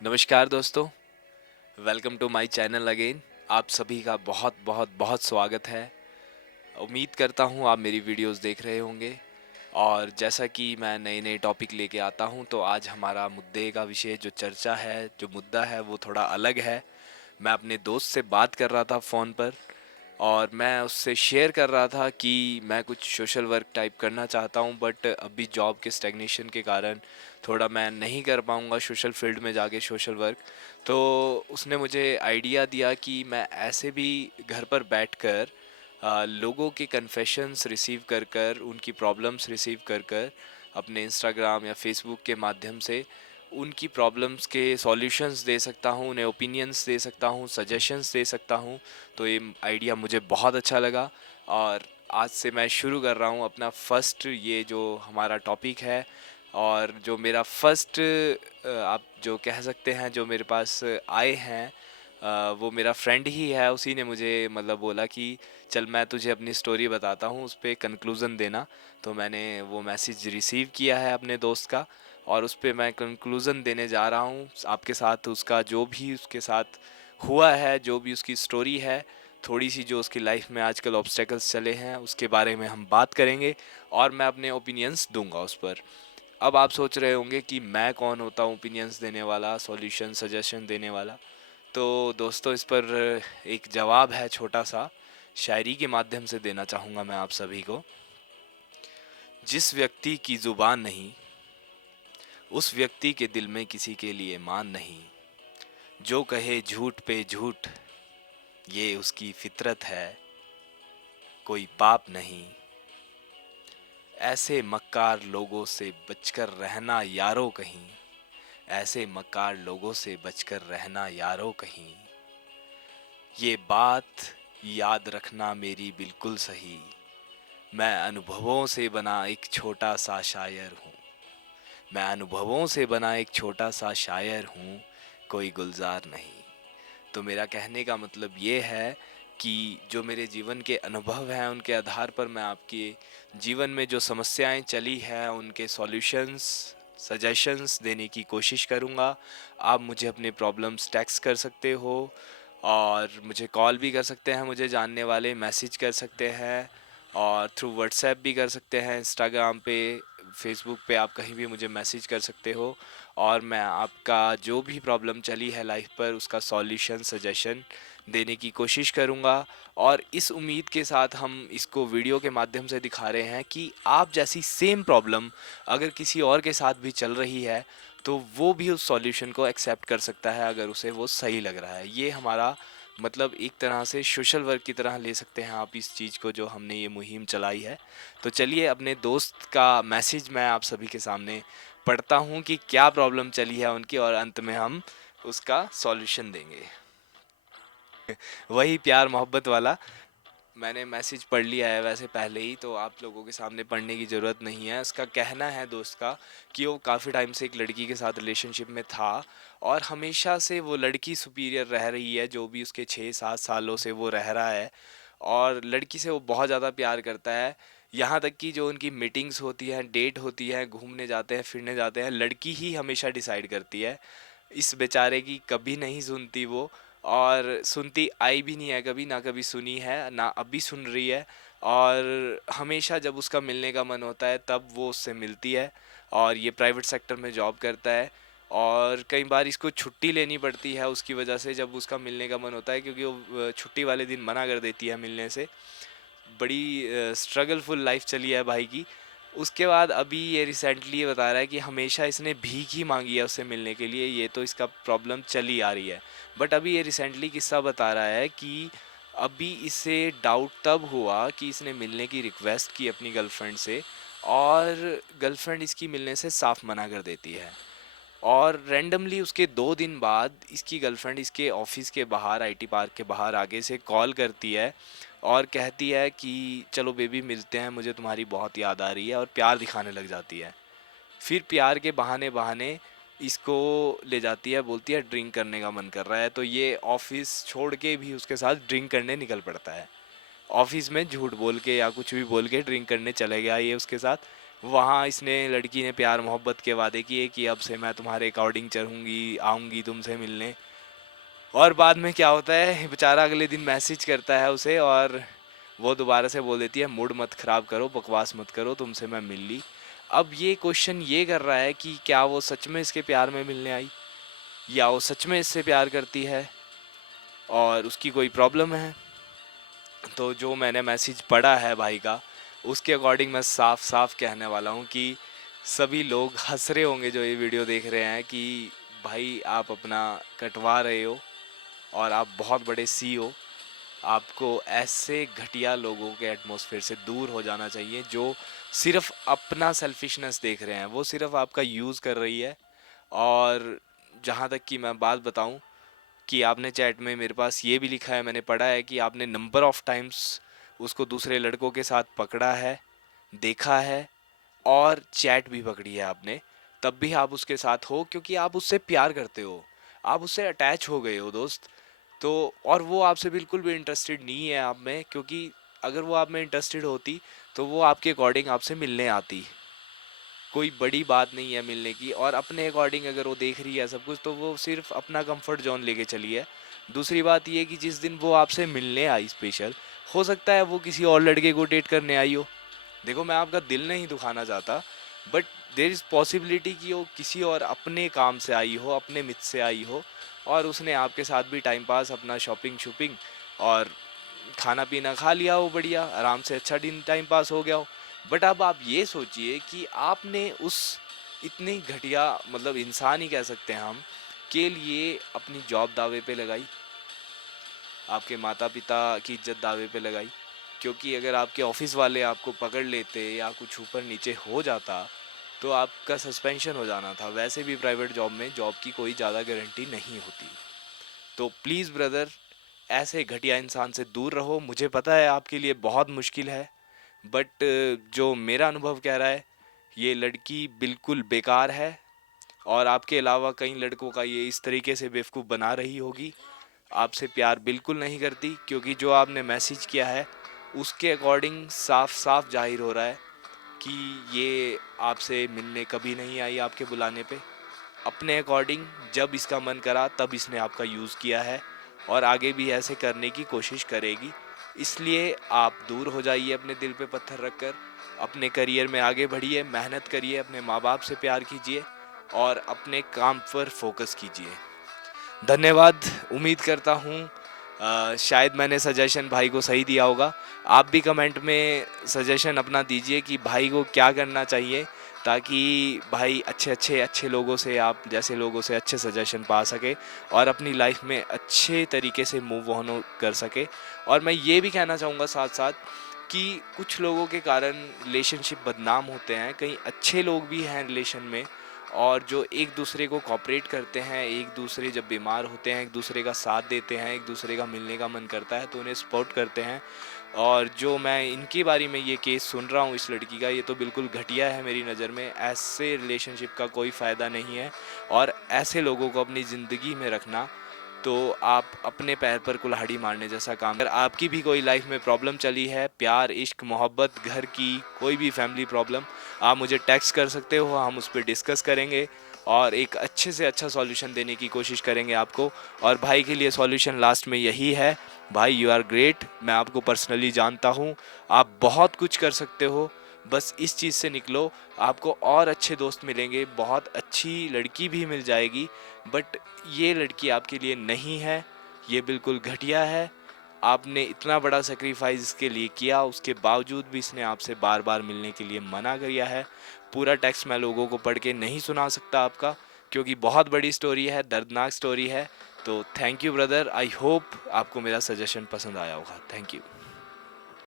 नमस्कार दोस्तों, welcome to my channel again. आप सभी का बहुत बहुत बहुत स्वागत है। उम्मीद करता हूँ आप मेरी वीडियोस देख रहे होंगे। और जैसा कि मैं नए नए टॉपिक लेके आता हूँ, तो आज हमारा मुद्दे का विषय जो चर्चा है, जो मुद्दा है, वो थोड़ा अलग है। मैं अपने दोस्त से बात कर रहा था फ़ोन पर, और मैं उससे शेयर कर रहा था कि मैं कुछ सोशल वर्क टाइप करना चाहता हूँ, बट अभी जॉब के स्टैग्नेशन के कारण थोड़ा मैं नहीं कर पाऊँगा सोशल फील्ड में जाके सोशल वर्क। तो उसने मुझे आइडिया दिया कि मैं ऐसे भी घर पर बैठकर लोगों के कन्फेशंस रिसीव कर कर, उनकी प्रॉब्लम्स रिसीव कर कर, अपने इंस्टाग्राम या फेसबुक के माध्यम से उनकी प्रॉब्लम्स के सॉल्यूशंस दे सकता हूँ, उन्हें ओपिनियंस दे सकता हूँ, सजेशंस दे सकता हूँ। तो ये आइडिया मुझे बहुत अच्छा लगा, और आज से मैं शुरू कर रहा हूँ अपना फर्स्ट, ये जो हमारा टॉपिक है, और जो मेरा फर्स्ट, आप जो कह सकते हैं, जो मेरे पास आए हैं, वो मेरा फ्रेंड ही है। उसी ने मुझे मतलब बोला कि चल मैं तुझे अपनी स्टोरी बताता हूँ, उस पर कंक्लूज़न देना। तो मैंने वो मैसेज रिसीव किया है अपने दोस्त का, और उस पर मैं कंक्लूज़न देने जा रहा हूँ आपके साथ। उसका जो भी उसके साथ हुआ है, जो भी उसकी स्टोरी है, थोड़ी सी जो उसकी लाइफ में आजकल ऑब्स्टेकल्स चले हैं, उसके बारे में हम बात करेंगे, और मैं अपने ओपिनियंस दूंगा उस पर। अब आप सोच रहे होंगे कि मैं कौन होता हूँ ओपिनियंस देने वाला, सॉल्यूशन सजेशन देने वाला। तो दोस्तों, इस पर एक जवाब है छोटा सा, शायरी के माध्यम से देना चाहूँगा मैं आप सभी को। जिस व्यक्ति की ज़ुबान नहीं, उस व्यक्ति के दिल में किसी के लिए मान नहीं। जो कहे झूठ पे झूठ, ये उसकी फितरत है, कोई पाप नहीं। ऐसे मक्कार लोगों से बचकर रहना यारो कहीं, ऐसे मक्कार लोगों से बचकर रहना यारो कहीं। ये बात याद रखना मेरी बिल्कुल सही, मैं अनुभवों से बना एक छोटा सा शायर हूँ। मैं अनुभवों से बना एक छोटा सा शायर हूँ, कोई गुलजार नहीं। तो मेरा कहने का मतलब ये है कि जो मेरे जीवन के अनुभव हैं, उनके आधार पर मैं आपके जीवन में जो समस्याएं चली हैं, उनके सॉल्यूशंस, सजेशंस देने की कोशिश करूँगा। आप मुझे अपने प्रॉब्लम्स टेक्स्ट कर सकते हो, और मुझे कॉल भी कर सकते हैं, मुझे जानने वाले मैसेज कर सकते हैं, और थ्रू व्हाट्सएप भी कर सकते हैं, इंस्टाग्राम पे, फेसबुक पे आप कहीं भी मुझे मैसेज कर सकते हो। और मैं आपका जो भी प्रॉब्लम चली है लाइफ पर, उसका सॉल्यूशन सजेशन देने की कोशिश करूँगा। और इस उम्मीद के साथ हम इसको वीडियो के माध्यम से दिखा रहे हैं कि आप जैसी सेम प्रॉब्लम अगर किसी और के साथ भी चल रही है, तो वो भी उस सॉल्यूशन को एक्सेप्ट कर सकता है अगर उसे वो सही लग रहा है। ये हमारा मतलब एक तरह से सोशल वर्क की तरह ले सकते हैं आप इस चीज़ को, जो हमने ये मुहिम चलाई है। तो चलिए, अपने दोस्त का मैसेज मैं आप सभी के सामने पढ़ता हूँ कि क्या प्रॉब्लम चली है उनकी, और अंत में हम उसका सॉल्यूशन देंगे। वही प्यार मोहब्बत वाला। मैंने मैसेज पढ़ लिया है वैसे पहले ही, तो आप लोगों के सामने पढ़ने की ज़रूरत नहीं है। उसका कहना है दोस्त का कि वो काफ़ी टाइम से एक लड़की के साथ रिलेशनशिप में था, और हमेशा से वो लड़की सुपीरियर रह रही है, जो भी उसके 6-7 सालों से वो रह रहा है। और लड़की से वो बहुत ज़्यादा प्यार करता है, यहाँ तक कि जो उनकी मीटिंग्स होती हैं, डेट होती है, घूमने जाते हैं, फिरने जाते हैं, लड़की ही हमेशा डिसाइड करती है। इस बेचारे की कभी नहीं सुनती वो, और सुनती आई भी नहीं है कभी, ना कभी सुनी है, ना अभी सुन रही है। और हमेशा जब उसका मिलने का मन होता है, तब वो उससे मिलती है। और ये प्राइवेट सेक्टर में जॉब करता है, और कई बार इसको छुट्टी लेनी पड़ती है उसकी वजह से, जब उसका मिलने का मन होता है, क्योंकि वो छुट्टी वाले दिन मना कर देती है मिलने से। बड़ी स्ट्रगलफुल लाइफ चली है भाई की। उसके बाद अभी ये रिसेंटली ये बता रहा है कि हमेशा इसने भीख ही मांगी है उससे मिलने के लिए, ये तो इसका प्रॉब्लम चली आ रही है। बट अभी ये रिसेंटली किस्सा बता रहा है कि अभी इसे डाउट तब हुआ कि इसने मिलने की रिक्वेस्ट की अपनी गर्लफ्रेंड से, और गर्लफ्रेंड इसकी मिलने से साफ मना कर देती है। और रैंडमली उसके 2 दिन बाद इसकी गर्लफ्रेंड इसके ऑफिस के बाहर, आईटी पार्क के बाहर आगे से कॉल करती है, और कहती है कि चलो बेबी मिलते हैं, मुझे तुम्हारी बहुत याद आ रही है, और प्यार दिखाने लग जाती है। फिर प्यार के बहाने बहाने इसको ले जाती है, बोलती है ड्रिंक करने का मन कर रहा है, तो ये ऑफिस छोड़ के भी उसके साथ ड्रिंक करने निकल पड़ता है। ऑफिस में झूठ बोल के या कुछ भी बोल के ड्रिंक करने चले गया ये उसके साथ। वहाँ इसने लड़की ने प्यार मोहब्बत के वादे किए कि अब से मैं तुम्हारे अकॉर्डिंग चलूँगी, आऊँगी तुमसे मिलने। और बाद में क्या होता है, बेचारा अगले दिन मैसेज करता है उसे और वो दोबारा से बोल देती है मूड मत ख़राब करो, बकवास मत करो, तुमसे मैं मिल ली। अब ये क्वेश्चन ये कर रहा है कि क्या वो सच में इसके प्यार में मिलने आई, या वो सच में इससे प्यार करती है और उसकी कोई प्रॉब्लम है। तो जो मैंने मैसेज पढ़ा है भाई का, उसके अकॉर्डिंग मैं साफ साफ कहने वाला हूँ कि सभी लोग हंस रहे होंगे जो ये वीडियो देख रहे हैं कि भाई आप अपना कटवा रहे हो और आप बहुत बड़े सी हो। आपको ऐसे घटिया लोगों के एटमॉस्फेयर से दूर हो जाना चाहिए जो सिर्फ अपना सेल्फिशनेस देख रहे हैं, वो सिर्फ आपका यूज़ कर रही है। और जहाँ तक कि मैं बात बताऊँ कि आपने चैट में मेरे पास ये भी लिखा है, मैंने पढ़ा है कि आपने नंबर ऑफ टाइम्स उसको दूसरे लड़कों के साथ पकड़ा है, देखा है और चैट भी पकड़ी है आपने, तब भी आप उसके साथ हो क्योंकि आप उससे प्यार करते हो, आप उससे अटैच हो गए हो दोस्त। तो और वो आपसे बिल्कुल भी इंटरेस्टेड नहीं है आप में, क्योंकि अगर वो आप में इंटरेस्टेड होती तो वो आपके अकॉर्डिंग आपसे मिलने आती। कोई बड़ी बात नहीं है मिलने की, और अपने अकॉर्डिंग अगर वो देख रही है सब कुछ तो वो सिर्फ अपना कंफर्ट जोन लेके चली है। दूसरी बात ये कि जिस दिन वो आपसे मिलने आई स्पेशल, हो सकता है वो किसी और लड़के को डेट करने आई हो। देखो मैं आपका दिल नहीं दुखाना चाहता, बट देर इज़ पॉसिबिलिटी कि वो किसी और अपने काम से आई हो, अपने मित्र से आई हो, और उसने आपके साथ भी टाइम पास अपना शॉपिंग शूपिंग और खाना पीना खा लिया हो, बढ़िया आराम से अच्छा दिन टाइम पास हो गया हो। बट अब आप ये सोचिए कि आपने उस इतनी घटिया, मतलब इंसान ही कह सकते हैं हम, के लिए अपनी जॉब दावे पे लगाई, आपके माता पिता की इज्जत दावे पे लगाई। क्योंकि अगर आपके ऑफिस वाले आपको पकड़ लेते या कुछ ऊपर नीचे हो जाता तो आपका सस्पेंशन हो जाना था। वैसे भी प्राइवेट जॉब में जॉब की कोई ज़्यादा गारंटी नहीं होती। तो प्लीज़ ब्रदर, ऐसे घटिया इंसान से दूर रहो। मुझे पता है आपके लिए बहुत मुश्किल है, बट जो मेरा अनुभव कह रहा है, ये लड़की बिल्कुल बेकार है और आपके अलावा कई लड़कों का ये इस तरीके से बेवकूफ़ बना रही होगी। आपसे प्यार बिल्कुल नहीं करती, क्योंकि जो आपने मैसेज किया है उसके अकॉर्डिंग साफ साफ जाहिर हो रहा है कि ये आपसे मिलने कभी नहीं आई आपके बुलाने पे। अपने अकॉर्डिंग जब इसका मन करा तब इसने आपका यूज़ किया है और आगे भी ऐसे करने की कोशिश करेगी। इसलिए आप दूर हो जाइए अपने दिल पे पत्थर रख कर, अपने करियर में आगे बढ़िए, मेहनत करिए, अपने माँ बाप से प्यार कीजिए और अपने काम पर फोकस कीजिए। धन्यवाद। उम्मीद करता हूँ शायद मैंने सजेशन भाई को सही दिया होगा। आप भी कमेंट में सजेशन अपना दीजिए कि भाई को क्या करना चाहिए, ताकि भाई अच्छे अच्छे अच्छे लोगों से, आप जैसे लोगों से अच्छे सजेशन पा सके और अपनी लाइफ में अच्छे तरीके से मूव ऑन कर सके। और मैं ये भी कहना चाहूँगा साथ साथ कि कुछ लोगों के कारण रिलेशनशिप बदनाम होते हैं। कई अच्छे लोग भी हैं रिलेशन में और जो एक दूसरे को कॉपरेट करते हैं, एक दूसरे जब बीमार होते हैं एक दूसरे का साथ देते हैं, एक दूसरे का मिलने का मन करता है तो उन्हें सपोर्ट करते हैं। और जो मैं इनके बारे में ये केस सुन रहा हूँ इस लड़की का, ये तो बिल्कुल घटिया है मेरी नज़र में। ऐसे रिलेशनशिप का कोई फ़ायदा नहीं है और ऐसे लोगों को अपनी ज़िंदगी में रखना तो आप अपने पैर पर कुल्हाड़ी मारने जैसा काम। अगर आपकी भी कोई लाइफ में प्रॉब्लम चली है, प्यार, इश्क, मोहब्बत, घर की कोई भी फैमिली प्रॉब्लम, आप मुझे टेक्स्ट कर सकते हो, हम उस पर डिस्कस करेंगे और एक अच्छे से अच्छा सॉल्यूशन देने की कोशिश करेंगे आपको। और भाई के लिए सॉल्यूशन लास्ट में यही है, भाई यू आर ग्रेट, मैं आपको पर्सनली जानता हूँ, आप बहुत कुछ कर सकते हो, बस इस चीज़ से निकलो, आपको और अच्छे दोस्त मिलेंगे, बहुत अच्छी लड़की भी मिल जाएगी। बट ये लड़की आपके लिए नहीं है, ये बिल्कुल घटिया है। आपने इतना बड़ा सेक्रीफाइस इसके लिए किया, उसके बावजूद भी इसने आपसे बार बार मिलने के लिए मना किया है। पूरा टेक्स्ट मैं लोगों को पढ़ के नहीं सुना सकता आपका, क्योंकि बहुत बड़ी स्टोरी है, दर्दनाक स्टोरी है। तो thank you brother, I hope आपको मेरा सजेशन पसंद आया होगा। Thank you.